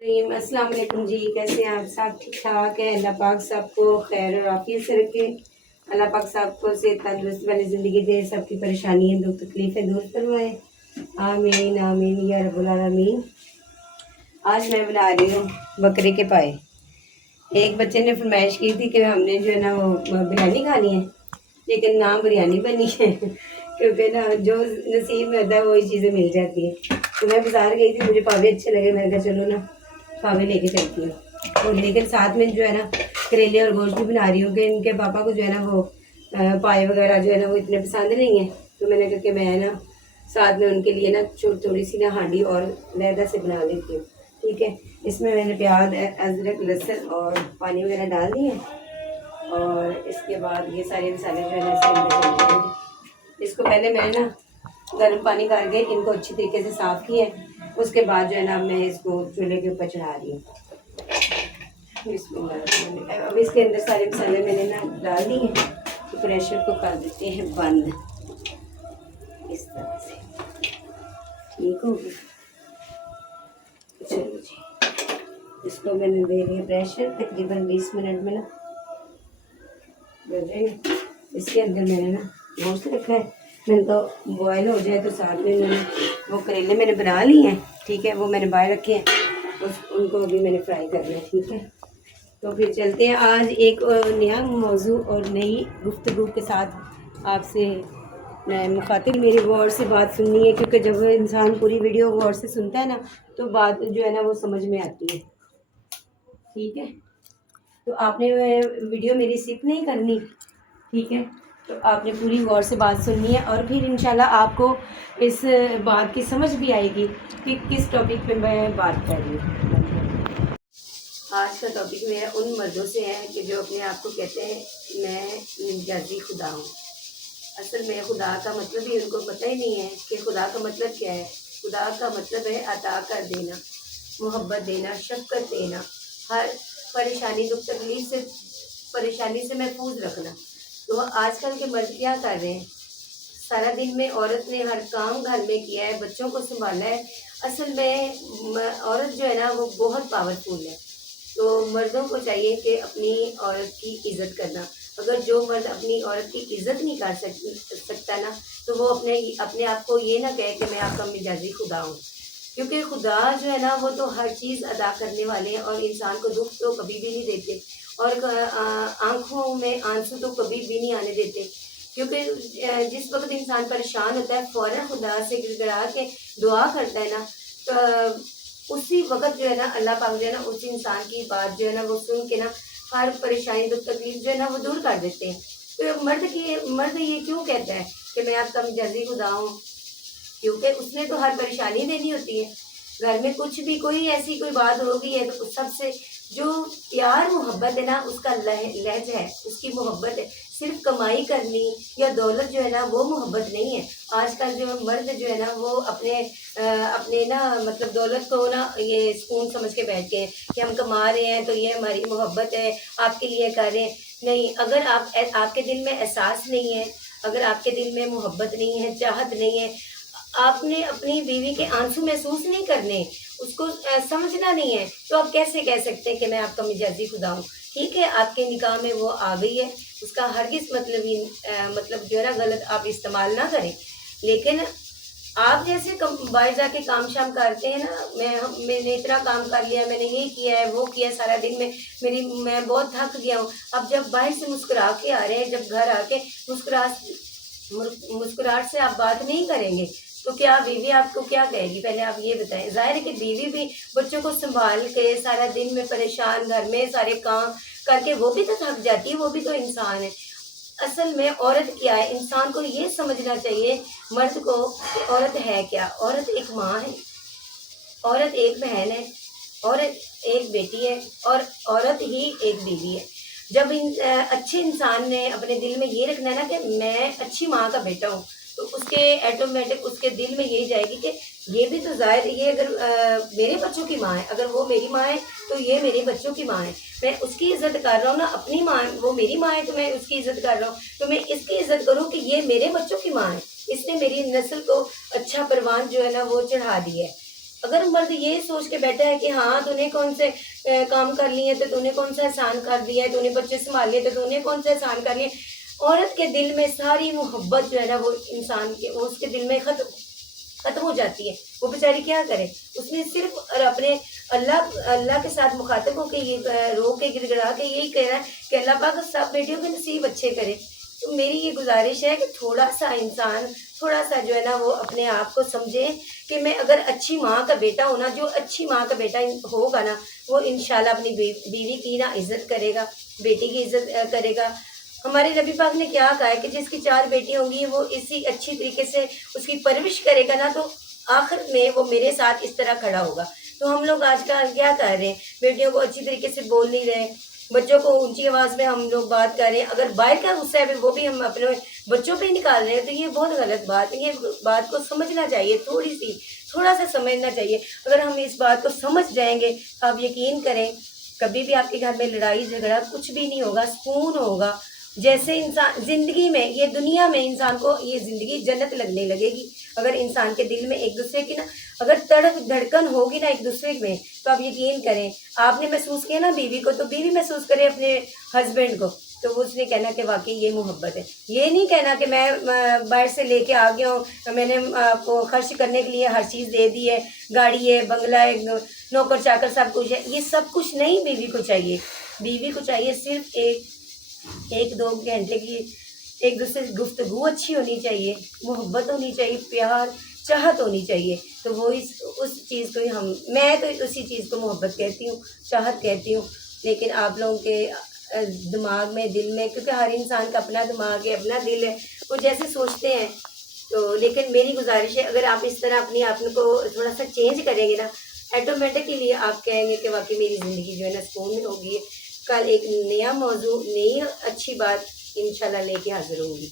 अस्सलाम वालेकुम जी। कैसे हैं आप? सब ठीक ठाक है। अल्लाह पाक सबको खैर और आफियत से रखे। अल्लाह पाक सबको सेहत तंदुरुस्त वाली ज़िंदगी दे। सबकी परेशानियाँ दुख तकलीफ़ें दूर करवाए। आमीन आमीन या रब्बुल आलमीन। आज मैं बना रही हूँ बकरे के पाए। एक बच्चे ने फरमाइश की थी कि हमने जो है ना वो बिरयानी खानी है, लेकिन ना बिरयानी बनी है क्योंकि ना जो नसीब में होता है वही चीज़ें मिल जाती है। तो मैं बाज़ार गई थी, मुझे पावे अच्छे लगे, मैंने कहा चलो ना पावे लेके चलती हूँ। और लेकिन साथ में जो है ना करेले और गोश्त भी बना रही हूँ कि इनके पापा को जो है ना वो पाए वगैरह जो है ना वो इतने पसंद नहीं है। तो मैंने कहा कि मैं ना साथ में उनके लिए ना थोड़ी सी ना हांडी और लहदा से बना लेती हूँ। ठीक है, इसमें मैंने प्याज अदरक लहसुन और पानी वगैरह डाल दिए और इसके बाद ये सारे मसाले जो है ना इसके अंदर चल जाएंगे। इसको पहले मैंने ना गर्म पानी करके इनको अच्छी तरीके से साफ़ किया है। उसके बाद जो है ना मैं इसको चूल्हे के ऊपर चढ़ा रही हूँ। अब इसके अंदर सारे मसाले मैंने ना डाल दिए हैं। तो प्रेशर को कर देते हैं बंद इस तरह से। ठीक हो गया। चलो जी, इसको मैंने दे दिया प्रेशर तकरीबन 20 मिनट में ना बन जाएगा। इसके अंदर मैंने ना गोश्त रखा है। मैंने तो बॉयल हो जाए तो साथ में मैंने वो करेले मैंने बना लिए हैं। ठीक है, वो मैंने बाहर रखे हैं, उनको अभी मैंने फ्राई करना है। ठीक है, तो फिर चलते हैं। आज एक नया मौजू और नई गुफ्तगू के साथ आपसे मुखातिब मेरी गौर से बात सुननी है, क्योंकि जब इंसान पूरी वीडियो गौर से सुनता है ना तो बात जो है ना वो समझ में आती है। ठीक है, तो आपने वीडियो मेरी स्किप नहीं करनी। ठीक है, तो आपने पूरी गौर से बात सुननी है और फिर इंशाल्लाह आपको इस बात की समझ भी आएगी कि किस टॉपिक पे मैं बात कर रही हूँ। आज का टॉपिक मेरा उन मर्दों से है कि जो अपने आप को कहते हैं मैं मिजाजी खुदा हूँ। असल में खुदा का मतलब ही उनको पता ही नहीं है कि खुदा का मतलब क्या है। खुदा का मतलब है अता कर देना, मोहब्बत देना, शफ़क़त देना, हर परेशानी दुख तकलीफ से परेशानी से महफूज रखना। तो आजकल के मर्द क्या कर रहे हैं? सारा दिन में औरत ने हर काम घर में किया है, बच्चों को संभाला है। असल में औरत जो है ना वो बहुत पावरफुल है। तो मर्दों को चाहिए कि अपनी औरत की इज़्ज़त करना। अगर जो मर्द अपनी औरत की इज़्ज़त नहीं कर सकता ना, तो वो अपने आप को ये ना कहे कि मैं आपका मिजाजी खुदा हूँ। क्योंकि खुदा जो है ना वो तो हर चीज़ अदा करने वाले हैं और इंसान को दुख तो कभी भी नहीं देते और आँखों में आंसू तो कभी भी नहीं आने देते। क्योंकि जिस वक़्त इंसान परेशान होता है फ़ौरन खुदा से गिड़गिड़ा के दुआ करता है ना, तो उसी वक़्त जो है ना अल्लाह पाक जो है ना उस इंसान की बात जो है ना वो सुन के ना हर परेशानी दुख तकलीफ़ जो है ना वो दूर कर देते हैं। तो मर्द ये क्यों कहता है कि मैं आपका मिजाजी खुदा हूँ? क्योंकि उसने तो हर परेशानी देनी होती है। घर में कुछ भी कोई ऐसी कोई बात हो गई है तो उस सबसे जो प्यार मोहब्बत है ना उसका लहज है, उसकी मोहब्बत है। सिर्फ कमाई करनी या दौलत जो है ना वो मोहब्बत नहीं है। आजकल जो मर्द जो है ना वो अपने ना मतलब दौलत को ना ये सुकून समझ के बैठ गए हैं कि हम कमा रहे हैं तो ये हमारी मोहब्बत है, आपके लिए कर रहे हैं। नहीं, अगर आपके दिल में एहसास नहीं है, अगर आपके दिल में मोहब्बत नहीं है, चाहत नहीं है, आपने अपनी बीवी के आंसू महसूस नहीं करने, उसको समझना नहीं है, तो आप कैसे कह सकते हैं कि मैं आपका मिजाजी खुदा हूँ? ठीक है, आपके निकाह में वो आ गई है, उसका हरगिज़ मतलब जो है ना गलत आप इस्तेमाल ना करें। लेकिन आप जैसे बाहर जाके काम शाम करते हैं ना, मैंने इतना काम कर लिया, मैंने ये किया है, वो किया, सारा दिन में मैं बहुत थक गया हूँ। अब जब बाहर से मुस्कुरा के आ रहे हैं, जब घर आके मुस्कुराहट से आप बात नहीं करेंगे तो क्या बीवी आपको क्या कहेगी? पहले आप ये बताएं। जाहिर है कि बीवी भी बच्चों को संभाल के सारा दिन में परेशान, घर में सारे काम करके वो भी तो थक जाती है, वो भी तो इंसान है। असल में औरत क्या है? इंसान को ये समझना चाहिए मर्द को कि औरत है क्या? औरत एक माँ है, औरत एक बहन है, औरत एक बेटी है और औरत ही एक बीवी है। जब अच्छे इंसान ने अपने दिल में ये रखना है ना कि मैं अच्छी माँ का बेटा हूँ, तो उसके ऑटोमेटिक उसके दिल में यही जाएगी कि ये भी तो ज़ाहिर है, ये अगर मेरे बच्चों की माँ है, अगर वो मेरी माँ है तो ये मेरे बच्चों की माँ है। मैं उसकी इज़्ज़त कर रहा हूँ ना, अपनी माँ, वो मेरी माँ है तो मैं उसकी इज़्ज़त कर रहा हूँ, तो मैं इसकी इज़्ज़त करूँ कि ये मेरे बच्चों की माँ है, इसने मेरी नस्ल को अच्छा परवान जो है ना वो चढ़ा दी है। अगर मर्द ये सोच के बैठा है कि हाँ तूने कौन से काम कर लिए तो तूने कौन सा एहसान कर दिया है, तूने बच्चे संभाल लिए तो तूने कौन सा एहसान कर लिए, औरत के दिल में सारी मोहब्बत जो है ना वो इंसान के, वो उसके दिल में खत्म हो जाती है। वो बेचारी क्या करे, उसने सिर्फ और अपने अल्लाह अल्लाह के साथ मुखातिब होकर ये रो के गिड़गिड़ा के यही कह रहा है कि अल्लाह पाक सब बेटियों के नसीब अच्छे करे। तो मेरी ये गुजारिश है कि थोड़ा सा इंसान थोड़ा सा जो है ना वो अपने आप को समझे कि मैं अगर अच्छी माँ का बेटा हूँ ना, जो अच्छी माँ का बेटा होगा ना वो इंशाल्लाह अपनी बीवी की ना इज्जत करेगा, बेटी की इज्जत करेगा। हमारे नबी पाक ने क्या कहा है कि जिसकी 4 बेटी होंगी वो इसी अच्छी तरीके से उसकी परवरिश करेगा ना तो आखिर में वो मेरे साथ इस तरह खड़ा होगा। तो हम लोग आजकल क्या कर रहे हैं, बेटियों को अच्छी तरीके से बोल नहीं रहे, बच्चों को ऊंची आवाज़ में हम लोग बात कर रहे हैं, अगर बाहर का गुस्सा है वो भी हम अपने बच्चों पे ही निकाल रहे हैं, तो ये बहुत गलत बात है। ये बात को समझना चाहिए, थोड़ा सा समझना चाहिए। अगर हम इस बात को समझ जाएंगे तो आप यकीन करें कभी भी आपके घर में लड़ाई झगड़ा कुछ भी नहीं होगा, सुकून होगा। जैसे इंसान ज़िंदगी में, ये दुनिया में इंसान को ये ज़िंदगी जन्नत लगने लगेगी अगर इंसान के दिल में एक दूसरे की ना अगर तड़क धड़कन होगी ना एक दूसरे में, तो आप यकीन करें आपने महसूस किया ना बीवी को, तो बीवी महसूस करे अपने हस्बैंड को, तो वो उसने कहना कि वाकई ये मोहब्बत है। ये नहीं कहना कि मैं बाहर से लेके आ गया हूँ, मैंने आपको खर्च करने के लिए हर चीज़ दे दी है, गाड़ी है, बंगला है, नौकर चाकर सब कुछ है, ये सब कुछ नहीं बीवी को चाहिए। बीवी को चाहिए सिर्फ एक 2 घंटे की एक दूसरे से गुफ्तगू अच्छी होनी चाहिए, मोहब्बत होनी चाहिए, प्यार चाहत होनी चाहिए। तो वो उस चीज़ को ही मैं तो उसी चीज़ को मोहब्बत कहती हूँ, चाहत कहती हूँ। लेकिन आप लोगों के दिमाग में, दिल में, क्योंकि हर इंसान का अपना दिमाग है, अपना दिल है, वो जैसे सोचते हैं। तो लेकिन मेरी गुजारिश है अगर आप इस तरह अपनी आप को थोड़ा सा चेंज करेंगे ना, ऑटोमेटिकली आप कहेंगे कि वाकई मेरी ज़िंदगी जो है ना सुकून में होगी। कल एक नया मौजू, नई अच्छी बात इंशाल्लाह लेके हाजिर होंगी।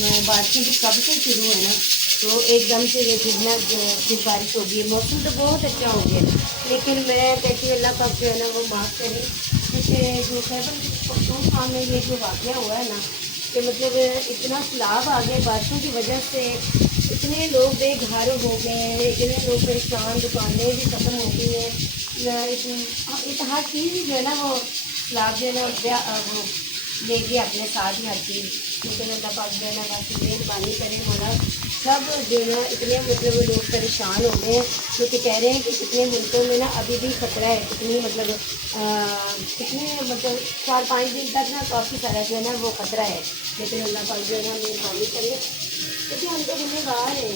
मैं बारिशें भी कब से शुरू है ना, तो एकदम से ये फिर बारिश होगी। मौसम तो बहुत अच्छा हो गया, लेकिन मैं कहती हूँ अल्लाह पाक जो है ना वो माफ़ करे। क्योंकि जो खैबर पख्तूनख्वा में ये जो वाक़या हुआ है ना कि मतलब इतना सैलाब आ गए बारिशों की वजह से, इतने लोग बेघर हो गए हैं, इतने लोग परेशान, दुकानें भी ख़त्म हो गई हैं, हर चीज़ जो है ना वो सैलाब जो है ना वो ले गया अपने साथ ही हर चीज़। लेकिन अल्लाह पाक जो है ना बाकी मेहरबानी करे, हमारा सब जो है ना इतने मतलब लोग परेशान हो गए हैं, क्योंकि कह रहे हैं कि कितने मुल्कों में ना अभी भी खतरा है, कितने मतलब 4-5 दिन तक ना काफ़ी सारा जो है ना वो खतरा है। लेकिन अल्लाह पाक जो है ना मेहरबानी करे, क्योंकि हम तो गुनहगार हैं।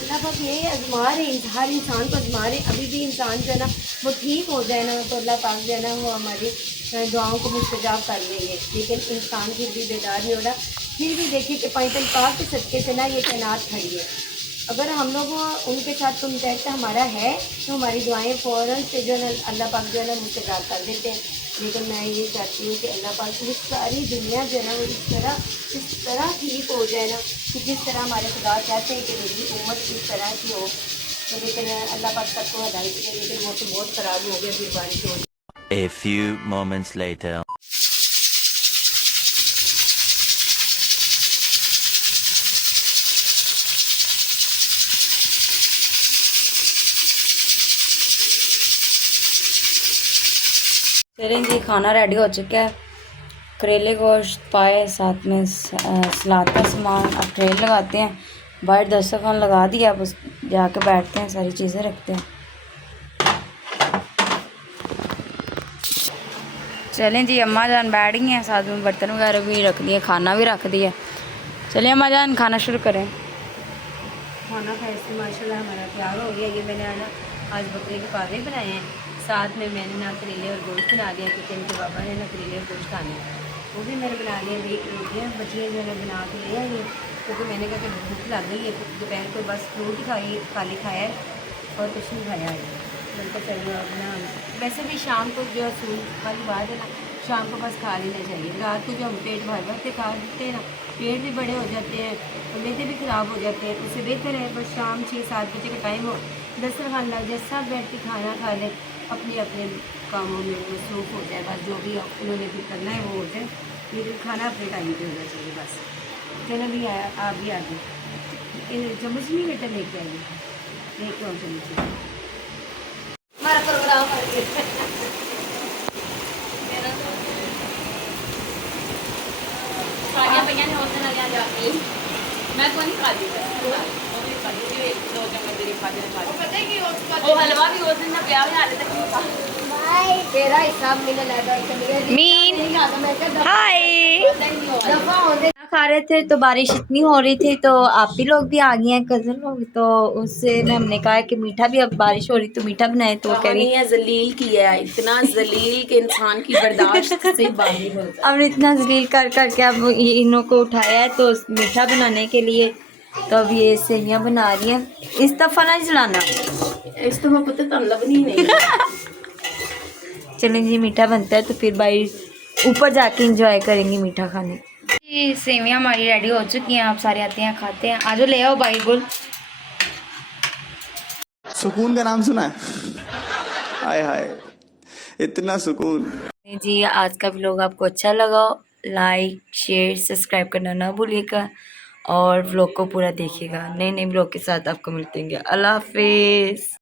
अल्लाह पाक यही आजमा रहे, हर इंसान को आजमा रहे। अभी भी इंसान जो है ना वो ठीक हो जाए ना, तो अल्लाह पाक जो है ना वो हमारी दुआओं को मुस्तजाब कर देंगे। लेकिन इंसान फिर भी बेदार नहीं हो रहा। फिर भी देखिए कि पैतल पाक के सदक़े से ना ये तैनात खड़ी है। अगर हम लोग उनके साथ कॉन्टैक्ट हमारा है तो हमारी दुआएं फ़ौरन से जो है ना अल्लाह पाक जो है ना मुस्तजाब कर देते हैं। लेकिन मैं ये चाहती हूँ कि अल्लाह पाक की सारी दुनिया जो है ना वो इस तरह ठीक हो जाए ना कि जिस तरह हमारे खुदा चाहते हैं कि मेरी उम्मत इस तरह की हो। तो लेकिन अल्लाह पाक सबको हिदायत करें। लेकिन मौसम बहुत ख़राब हो गया, फिर बारिश हो। A few moments later. चलें जी, खाना रेडी हो चुका है। करेले गोश्त पाए, साथ में सलाद का सामान। अब ट्रे लगाते हैं, बाहर दस्तरखान लगा दिया, बस जाके बैठते हैं, सारी चीज़ें रखते हैं। चलें जी, अम्मा जान बैठ गई हैं, साथ में बर्तन वगैरह भी रख दिए, खाना भी रख दिया। चलिए अम्मा जान खाना शुरू करें। खाना खाए से माशाल्लाह हमारा तैयार हो गया। ये मैंने आज बकरे के पावे बनाए हैं, साथ में मैंने ना करेले और गोश्त बना लिया, क्योंकि इनके बाबा ने ना करेले और गोश्त खाने हैं, वो भी मैंने बना लिया। रोटियाँ बचियाँ जो है बना के ले आई हैं, क्योंकि मैंने कहा कि भूख लग गई है, दोपहर को बस फ्रूट ही खाली खाया है और कुछ नहीं खाया है। मैंने कहा चलो अपना, वैसे भी शाम को जो सूट वाली बात है ना, शाम को बस खा लेना चाहिए। रात को जो हम पेट भर भर के खा लेते हैं ना, पेट भी बड़े हो जाते हैं और मैदे भी ख़राब हो जाते हैं। उससे बेहतर है बस शाम 6-7 बजे का टाइम हो, दस्तरखान लग जाए, सब बैठ के खाना खा लें, अपने अपने कामों में मसरूफ़ हो जाए, बस जो भी उन्होंने भी करना है वो हो जाए, लेकिन खाना अपने टाइम पे होना चाहिए बस। चलो भी आया, आप भी आ गए, चम्मच नहीं बेटा लेके आइए, एक और चम्मच हमारा प्रोग्राम सारियां भैया ने होते ना जाके मैं तो नहीं खा दी दो चम्मच तेरे खाते ना खा पता है कि वो हलवा भी उस दिन ना प्यार में हाले तक नहीं खा तेरा हिसाब मिले लगा मीन मैं हाय दफा होने खा रहे थे तो बारिश इतनी हो रही थी तो आप ही लोग भी आ गए हैं कजन लोग तो उससे ने हमने कहा कि मीठा भी अब बारिश हो रही तो मीठा बनाए तो वो कह रही है जलील किया है इतना जलील के इंसान की बर्दाश्त से बाहर होता अब इतना जलील कर करके अब इन्हों को उठाया है तो मीठा बनाने के लिए तो अब ये सेवियां बना रही हैं इस दफा ना जलाना है इस तो मैं पता तलब नहीं चलें जी मीठा बनता है तो फिर भाई ऊपर जाके एंजॉय करेंगे मीठा खाने जी सेवियां हमारी रेडी हो चुकी हैं आप सारे आते हैं खाते हैं आज ले आओ बाइबल सुकून का नाम सुना है हाय हाय इतना सुकून जी आज का व्लॉग आपको अच्छा लगा लाइक शेयर सब्सक्राइब करना ना भूलिएगा और व्लॉग को पूरा देखिएगा नए नए व्लॉग के साथ आपको मिलते हैं अल्लाह हाफिज़।